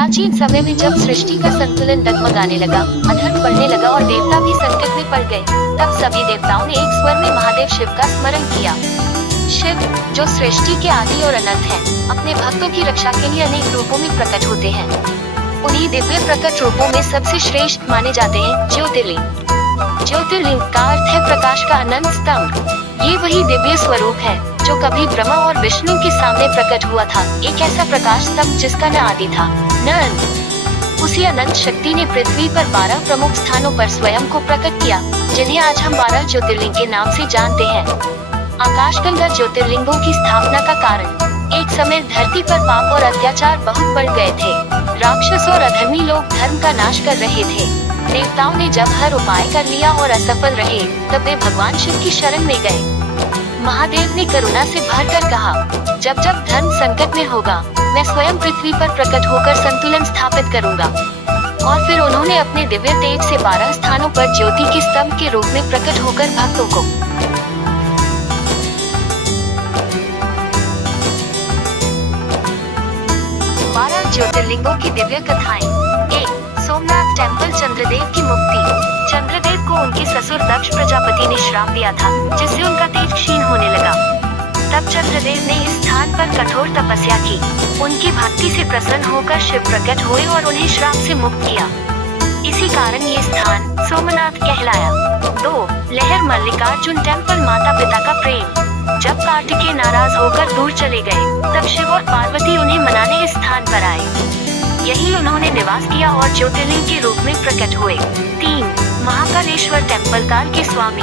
प्राचीन समय में जब सृष्टि का संतुलन डगमगाने लगा, अधर्म बढ़ने लगा और देवता भी संकट में पड़ गए, तब सभी देवताओं ने एक स्वर में महादेव शिव का स्मरण किया। शिव, जो सृष्टि के आदि और अनंत हैं, अपने भक्तों की रक्षा के लिए अनेक रूपों में प्रकट होते हैं। उन्हीं दिव्य प्रकट रूपों में सबसे श्रेष्ठ माने जाते हैं ज्योतिर्लिंग। ज्योतिर्लिंग का अर्थ है प्रकाश का अनंत स्तंभ। ये वही दिव्य स्वरूप है जो कभी ब्रह्मा और विष्णु के सामने प्रकट हुआ था, एक ऐसा प्रकाश स्तंभ जिसका न आदि था न अंत। उसी अनंत शक्ति ने पृथ्वी पर 12 प्रमुख स्थानों पर स्वयं को प्रकट किया, जिन्हें आज हम 12 ज्योतिर्लिंग के नाम से जानते हैं। आकाशगंगा ज्योतिर्लिंगों की स्थापना का कारण। एक समय धरती पर पाप और अत्याचार बहुत बढ़ गए थे। राक्षस और अधर्मी लोग धर्म का नाश कर रहे थे। देवताओं ने जब हर उपाय कर लिया और असफल रहे, तब वे भगवान शिव की शरण में गए। महादेव ने करुणा से भरकर कहा, जब जब धर्म संकट में होगा, मैं स्वयं पृथ्वी पर प्रकट होकर संतुलन स्थापित करूंगा। और फिर उन्होंने अपने दिव्य तेज से 12 स्थानों पर ज्योति के स्तंभ के रूप में प्रकट होकर भक्तों को 12 ज्योतिर्लिंगों की दिव्य कथाएं। 1. सोमनाथ टेम्पल। चंद्रदेव की मुक्ति। चंद्रदेव को उनके ससुर दक्ष प्रजापति ने श्राप दिया था, जिससे उनका तेज क्षीण होने लगा। तब चंद्रदेव ने इस स्थान पर कठोर तपस्या की। उनकी भक्ति से प्रसन्न होकर शिव प्रकट हुए और उन्हें श्राप से मुक्त किया। इसी कारण ये स्थान सोमनाथ कहलाया। 2. लहर मल्लिकार्जुन टेम्पल। माता पिता का प्रेम। जब कार्तिकेय नाराज होकर दूर चले गए, तब शिव और पार्वती उन्हें मनाने इस स्थान पर आए। यही उन्होंने निवास किया और ज्योतिर्लिंग के रूप में प्रकट हुए। 3. महाकालेश्वर टेम्पल। काल के स्वामी।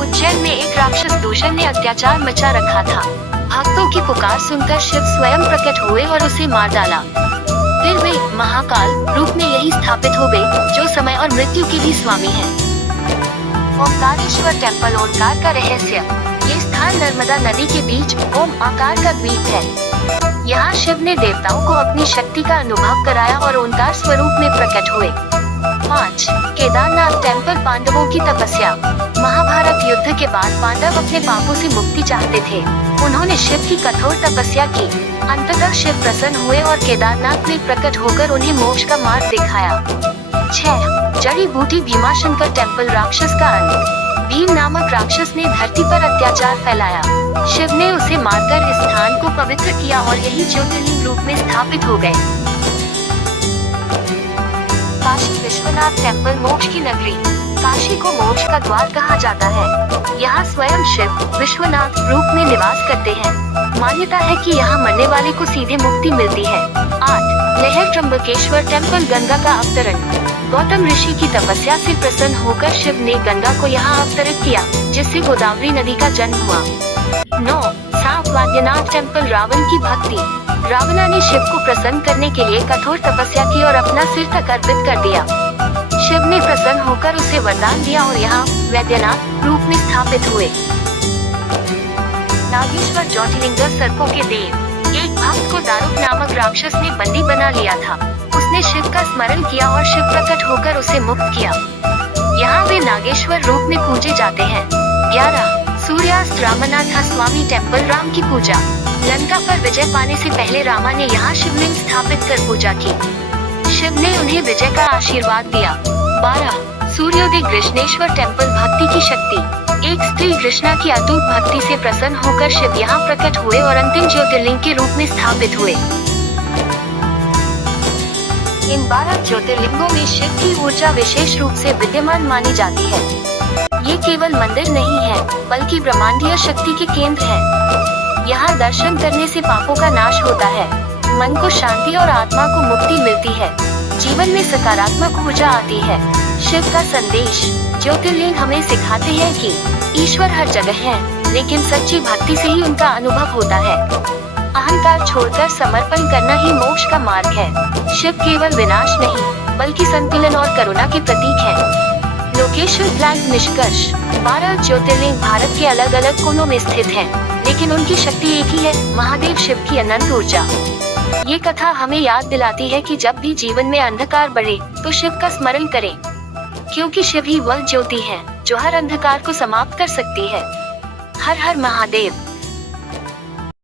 उज्जैन में एक राक्षस दूषण ने अत्याचार मचा रखा था। भक्तों की पुकार सुनकर शिव स्वयं प्रकट हुए और उसे मार डाला। फिर वे महाकाल रूप में यही स्थापित हो गए, जो समय और मृत्यु के भी स्वामी हैं। ओमकारेश्वर टेम्पल। ओंकार का रहस्य। ये स्थान नर्मदा नदी के बीच ओम आकार का द्वीप है। यहाँ शिव ने देवताओं को अपनी शक्ति का अनुभव कराया और ओंकार स्वरूप में प्रकट हुए। 5. केदारनाथ टेम्पल। पांडवों की तपस्या। महाभारत युद्ध के बाद पांडव अपने पापों से मुक्ति चाहते थे। उन्होंने शिव की कठोर तपस्या की। अंततः शिव प्रसन्न हुए और केदारनाथ में प्रकट होकर उन्हें मोक्ष का मार्ग दिखाया। 6. जड़ी बूटी। भीमाशंकर टेम्पल। राक्षस का अंत। भीम नामक राक्षस ने धरती पर अत्याचार फैलाया। शिव ने उसे मारकर इस स्थान को पवित्र किया और यही ज्योतिर्लिंग रूप में स्थापित हो गए। काशी विश्वनाथ टेम्पल। मोक्ष की नगरी। काशी को मोक्ष का द्वार कहा जाता है। यहाँ स्वयं शिव विश्वनाथ रूप में निवास करते हैं। मान्यता है कि यहाँ मरने वाले को सीधे मुक्ति मिलती है। 8. लहर त्र्यंबकेश्वर टेम्पल। गंगा का अवतरण। गौतम ऋषि की तपस्या से प्रसन्न होकर शिव ने गंगा को यहाँ अवतरित किया, जिससे गोदावरी नदी का जन्म हुआ। 9. सांप वाद्यनाथ टेम्पल। रावण की भक्ति। रावणा ने शिव को प्रसन्न करने के लिए कठोर तपस्या की और अपना सिर तक अर्पित कर दिया। शिव ने प्रसन्न होकर उसे वरदान दिया और यहाँ वैद्यनाथ रूप में स्थापित हुए। नागेश्वर ज्योतिर्लिंग। सर्पों के देव। एक भक्त को दारुक नामक राक्षस ने बंदी बना लिया था। उसने शिव का स्मरण किया और शिव प्रकट होकर उसे मुक्त किया। यहाँ वे नागेश्वर रूप में पूजे जाते हैं। 11. सूर्यास्त। रामनाथ स्वामी टेम्पल। राम की पूजा। लंका पर विजय पाने से पहले रामा ने यहाँ शिवलिंग स्थापित कर पूजा की। शिव ने उन्हें विजय का आशीर्वाद दिया। 12. सूर्योदय। कृष्णेश्वर टेम्पल। भक्ति की शक्ति। एक स्त्री कृष्णा की अटूट भक्ति से प्रसन्न होकर शिव यहाँ प्रकट हुए और अंतिम ज्योतिर्लिंग के रूप में स्थापित हुए। इन 12 ज्योतिर्लिंगों में शिव की ऊर्जा विशेष रूप से विद्यमान मानी जाती है। ये केवल मंदिर नहीं है, बल्कि ब्रह्मांडीय शक्ति के केंद्र है। यहाँ दर्शन करने से पापों का नाश होता है, मन को शांति और आत्मा को मुक्ति मिलती है, जीवन में सकारात्मक ऊर्जा आती है। शिव का संदेश। ज्योतिर्लिंग हमें सिखाते हैं कि ईश्वर हर जगह है, लेकिन सच्ची भक्ति से ही उनका अनुभव होता है। अहंकार छोड़कर समर्पण करना ही मोक्ष का मार्ग है। शिव केवल विनाश नहीं, बल्कि संतुलन और करुणा के प्रतीक है। Location plan. निष्कर्ष। 12 ज्योतिर्लिंग भारत के अलग अलग कोनों में स्थित हैं, लेकिन उनकी शक्ति एक ही है, महादेव शिव की अनंत ऊर्जा। ये कथा हमें याद दिलाती है कि जब भी जीवन में अंधकार बढ़े, तो शिव का स्मरण करें, क्योंकि शिव ही वह ज्योति है जो हर अंधकार को समाप्त कर सकती है। हर हर महादेव।